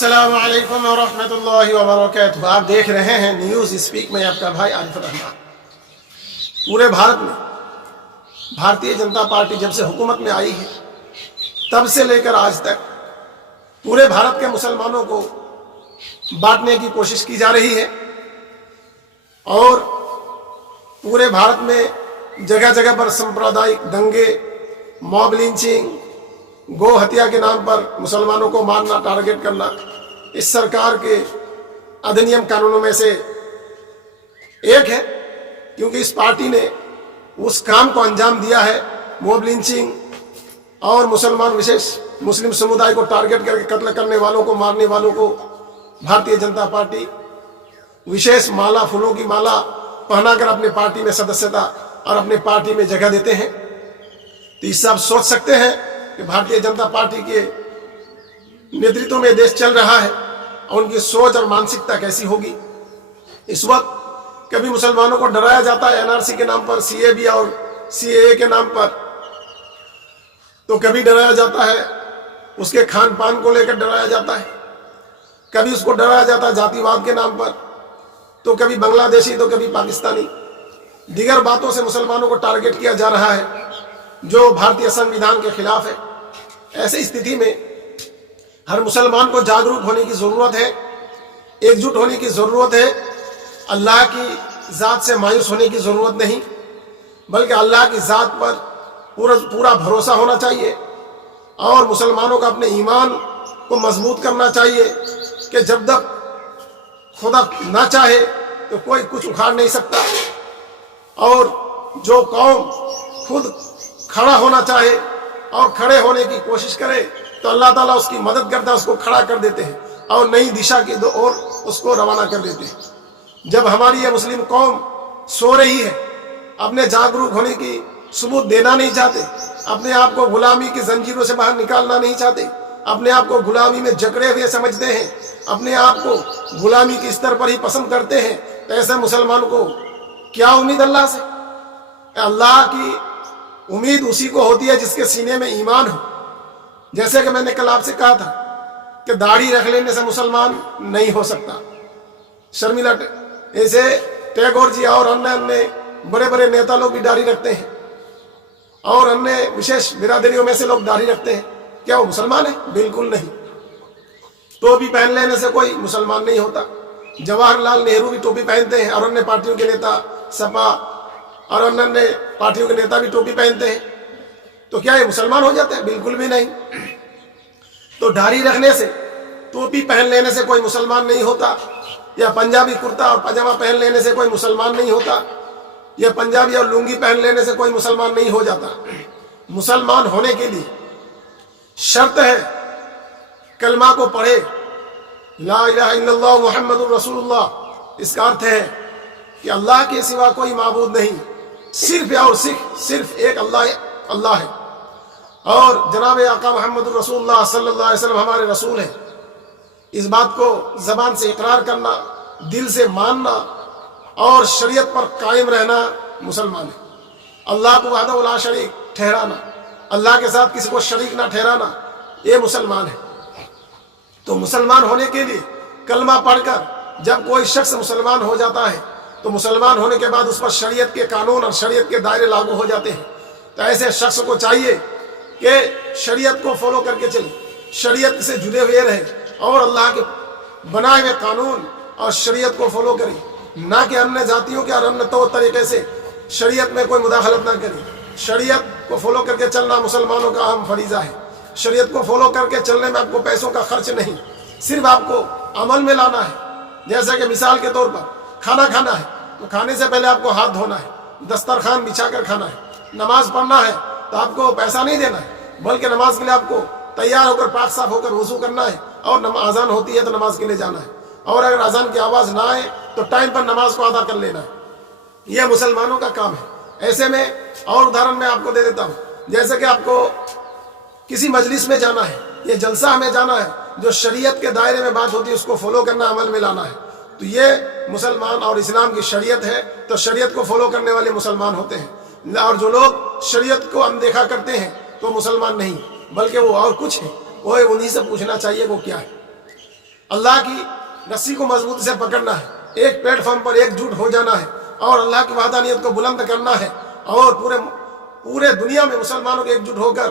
السلام علیکم ورحمۃ اللہ وبرکاتہ۔ آپ دیکھ رہے ہیں نیوز اسپیک میں آپ کا بھائی عارف الرحمان۔ پورے بھارت میں بھارتیہ جنتا پارٹی جب سے حکومت میں آئی ہے تب سے لے کر آج تک پورے بھارت کے مسلمانوں کو بانٹنے کی کوشش کی جا رہی ہے، اور پورے بھارت میں جگہ جگہ پر سمپردائک دنگے، موب لنچنگ، گو ہتیا کے نام پر مسلمانوں کو مارنا، ٹارگٹ کرنا اس سرکار کے ادھینیم قانونوں میں سے ایک ہے، کیونکہ اس پارٹی نے اس کام کو انجام دیا ہے۔ موب لنچنگ اور مسلم سمودائے کو ٹارگٹ کر کے قتل کرنے والوں کو، مارنے والوں کو بھارتیہ جنتا پارٹی وشیش مالا، پھولوں کی مالا پہنا کر اپنے پارٹی میں سدسیتا اور اپنے پارٹی میں جگہ دیتے ہیں۔ تو اس سے آپ سوچ سکتے ہیں کہ بھارتیہ جنتا پارٹی کے نیترتو میں دیش چل رہا ہے اور ان کی سوچ اور مانسکتا کیسی ہوگی۔ اس وقت کبھی مسلمانوں کو ڈرایا جاتا ہے NRC کے نام پر، CAB اور CAA کے نام پر، تو کبھی ڈرایا جاتا ہے اس کے کھان پان کو لے کر ڈرایا جاتا ہے، کبھی اس کو ڈرایا جاتا ہے ذاتی واد کے نام پر، تو کبھی بنگلہ دیشی تو کبھی پاکستانی، دیگر باتوں سے مسلمانوں کو ٹارگٹ کیا جا رہا ہے جو بھارتیہ سنویدھان کے خلاف ہے۔ ایسی استھتی میں ہر مسلمان کو جاگروک ہونے کی ضرورت ہے، ایک جٹ ہونے کی ضرورت ہے۔ اللہ کی ذات سے مایوس ہونے کی ضرورت نہیں، بلکہ اللہ کی ذات پر پورا بھروسہ ہونا چاہیے، اور مسلمانوں کا اپنے ایمان کو مضبوط کرنا چاہیے کہ جب تک خدا نہ چاہے تو کوئی کچھ اکھاڑ نہیں سکتا، اور جو قوم خود کھڑا ہونا چاہے اور کھڑے ہونے کی کوشش کرے تو اللہ تعالیٰ اس کی مدد کرتا ہے، اس کو کھڑا کر دیتے ہیں اور نئی دشا کی اور اس کو روانہ کر دیتے ہیں۔ جب ہماری یہ مسلم قوم سو رہی ہے، اپنے جاگروک ہونے کی ثبوت دینا نہیں چاہتے، اپنے آپ کو غلامی کی زنجیروں سے باہر نکالنا نہیں چاہتے، اپنے آپ کو غلامی میں جکڑے ہوئے سمجھتے ہیں، اپنے آپ کو غلامی کے استر پر ہی پسند کرتے ہیں، تو ایسے مسلمان کو کیا امید اللہ سے؟ اللہ کی امید اسی کو ہوتی ہے جس کے سینے میں ایمان ہو۔ جیسے کہ میں نے کل آپ سے کہا تھا کہ داڑھی رکھ لینے سے مسلمان نہیں ہو سکتا۔ شرمیلا ایسے ٹیگور جی اور انیہ بڑے بڑے نیتا لوگ بھی داڑھی رکھتے ہیں، اور انیہ وشیش برادریوں میں سے لوگ داڑھی رکھتے ہیں، کیا وہ مسلمان ہیں؟ بالکل نہیں۔ ٹوپی پہن لینے سے کوئی مسلمان نہیں ہوتا۔ جواہر لال نہرو بھی ٹوپی پہنتے ہیں، اور انیہ پارٹیوں کے نیتا، سپا اور انیہ پارٹیوں کے نیتا بھی ٹوپی پہنتے ہیں، تو کیا یہ مسلمان ہو جاتے ہیں؟ بالکل بھی نہیں۔ تو داڑھی رکھنے سے، ٹوپی پہن لینے سے کوئی مسلمان نہیں ہوتا، یا پنجابی کرتا اور پاجامہ پہن لینے سے کوئی مسلمان نہیں ہوتا، یا پنجابی اور لنگی پہن لینے سے کوئی مسلمان نہیں ہو جاتا۔ مسلمان ہونے کے لیے شرط ہے کلمہ کو پڑھے، لا الہ الا اللہ محمد الرسول اللہ۔ اس کا ارتھ ہے کہ اللہ کے سوا کوئی معبود نہیں، صرف ایک اللہ ہے، اور جناب آقا محمد الرسول اللہ صلی اللہ علیہ وسلم ہمارے رسول ہیں۔ اس بات کو زبان سے اقرار کرنا، دل سے ماننا اور شریعت پر قائم رہنا مسلمان ہے۔ اللہ کو وحدہ لا شریک ٹھہرانا، اللہ کے ساتھ کسی کو شریک نہ ٹھہرانا، یہ مسلمان ہے۔ تو مسلمان ہونے کے لیے کلمہ پڑھ کر جب کوئی شخص مسلمان ہو جاتا ہے تو مسلمان ہونے کے بعد اس پر شریعت کے قانون اور شریعت کے دائرے لاگو ہو جاتے ہیں۔ تو ایسے شخص کو چاہیے کہ شریعت کو فالو کر کے چلے، شریعت سے جڑے ہوئے رہے، اور اللہ کے بنائے ہوئے قانون اور شریعت کو فالو کرے، نہ کہ انیہ ذاتیوں کے اور انیہ طور طریقے سے شریعت میں کوئی مداخلت نہ کرے۔ شریعت کو فالو کر کے چلنا مسلمانوں کا اہم فریضہ ہے۔ شریعت کو فالو کر کے چلنے میں آپ کو پیسوں کا خرچ نہیں، صرف آپ کو عمل میں لانا ہے۔ جیسا کہ مثال کے طور پر کھانا کھانا ہے تو کھانے سے پہلے آپ کو ہاتھ دھونا ہے، دسترخوان بچھا کر کھانا ہے۔ نماز پڑھنا ہے تو آپ کو پیسہ نہیں دینا ہے، بلکہ نماز کے لیے آپ کو تیار ہو کر، پاک صاف ہو کر وضو کرنا ہے، اور اذان ہوتی ہے تو نماز کے لیے جانا ہے، اور اگر اذان کی آواز نہ آئے تو ٹائم پر نماز کو ادا کر لینا ہے۔ یہ مسلمانوں کا کام ہے۔ ایسے میں اور ادھارن میں آپ کو دے دیتا ہوں، جیسے کہ آپ کو کسی مجلس میں جانا ہے، یہ جلسہ ہمیں جانا ہے، جو شریعت کے دائرے میں بات ہوتی ہے اس کو فالو کرنا، عمل میں لانا ہے، تو یہ مسلمان اور اسلام کی شریعت ہے، تو شریعت کو فالو کرنے والے مسلمان ہوتے ہیں۔ اور جو لوگ شریعت کو اندیکھا کرتے ہیں تو مسلمان نہیں، بلکہ وہ اور کچھ ہے، وہ انہی سے پوچھنا چاہیے وہ کیا ہے۔ اللہ کی رسی کو مضبوطی سے پکڑنا ہے, ایک پلیٹ فارم پر ایک جٹ ہو جانا ہے اور اللہ کی وحدانیت کو بلند کرنا ہے, اور پورے دنیا میں مسلمانوں کے ایک جٹ ہو کر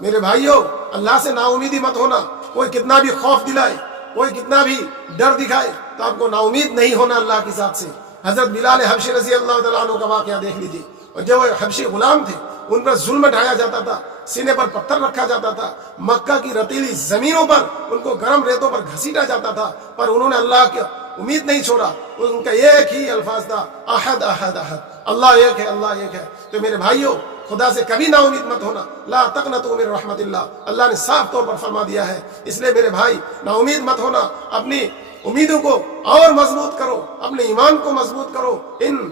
میرے بھائیوں, اللہ سے نا امیدی مت ہونا. کوئی کتنا بھی خوف دلائے, کوئی کتنا بھی ڈر دکھائے, تو آپ کو نا امید نہیں ہونا اللہ کی ذات سے. حضرت بلال حبشی رضی اللہ تعالیٰ عنہ کا واقعہ دیکھ لیجیے. اور جو حبشی غلام تھے ان پر ظلم ڈھایا جاتا تھا, سینے پر پتھر رکھا جاتا تھا, مکہ کی رتیلی زمینوں پر ان کو گرم ریتوں پر گھسیٹا جاتا تھا, پر انہوں نے اللہ کی امید نہیں چھوڑا. ان کا ایک ہی الفاظ تھا, احد احد احد, اللہ ایک ہے, اللہ ایک ہے. تو میرے بھائیوں, خدا سے کبھی نا امید مت ہونا. لا تقنطوا من رحمت اللہ, اللہ نے صاف طور پر فرما دیا ہے. اس لیے میرے بھائی, نا امید مت ہونا. اپنی امیدوں کو اور مضبوط کرو, اپنے ایمان کو مضبوط کرو. ان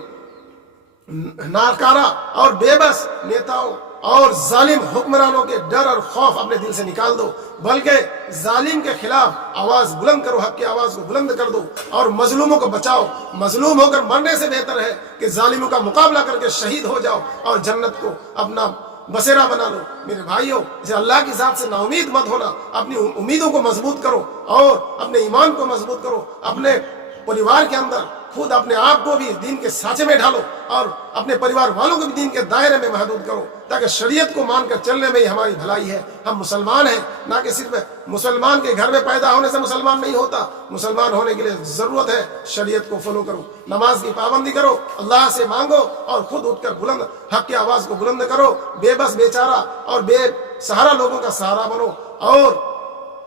ناکارہ اور بے بس نیتاؤں اور ظالم حکمرانوں کے ڈر اور خوف اپنے دل سے نکال دو, بلکہ ظالم کے خلاف آواز بلند کرو, حق کی آواز کو بلند کر دو اور مظلوموں کو بچاؤ. مظلوم ہو کر مرنے سے بہتر ہے کہ ظالموں کا مقابلہ کر کے شہید ہو جاؤ اور جنت کو اپنا بسیرا بنا لو. میرے بھائیوں, اسے اللہ کی ذات سے نا امید مت ہونا. اپنی امیدوں کو مضبوط کرو اور اپنے ایمان کو مضبوط کرو. اپنے پریوار کے اندر خود اپنے آپ کو بھی دین کے سانچے میں ڈھالو اور اپنے پریوار والوں کو بھی دین کے دائرے میں محدود کرو, تاکہ شریعت کو مان کر چلنے میں ہی ہماری بھلائی ہے. ہم مسلمان ہیں, نہ کہ صرف مسلمان کے گھر میں پیدا ہونے سے مسلمان نہیں ہوتا. مسلمان ہونے کے لیے ضرورت ہے شریعت کو فالو کرو, نماز کی پابندی کرو, اللہ سے مانگو اور خود اٹھ کر بلند حق کی آواز کو بلند کرو. بے بس, بیچارہ اور بے سہارا لوگوں کا سہارا بنو اور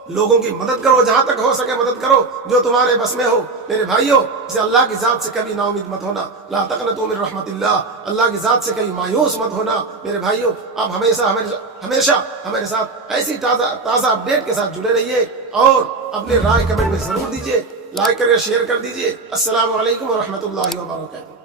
لوگوں کی مدد کرو, جہاں تک ہو سکے مدد کرو جو تمہارے بس میں ہو. میرے بھائیوں, اسے اللہ کی ذات سے کبھی نا امید مت ہونا. لا تقنطوا من رحمت اللہ, اللہ کی ذات سے کبھی مایوس مت ہونا. میرے بھائیوں, آپ ہمیشہ ہمارے ساتھ ایسی تازہ اپڈیٹ کے ساتھ جڑے رہیے اور اپنے رائے کمنٹ میں ضرور دیجیے, لائک کر کے شیئر کر دیجیے. السلام علیکم ورحمۃ اللہ وبرکاتہ.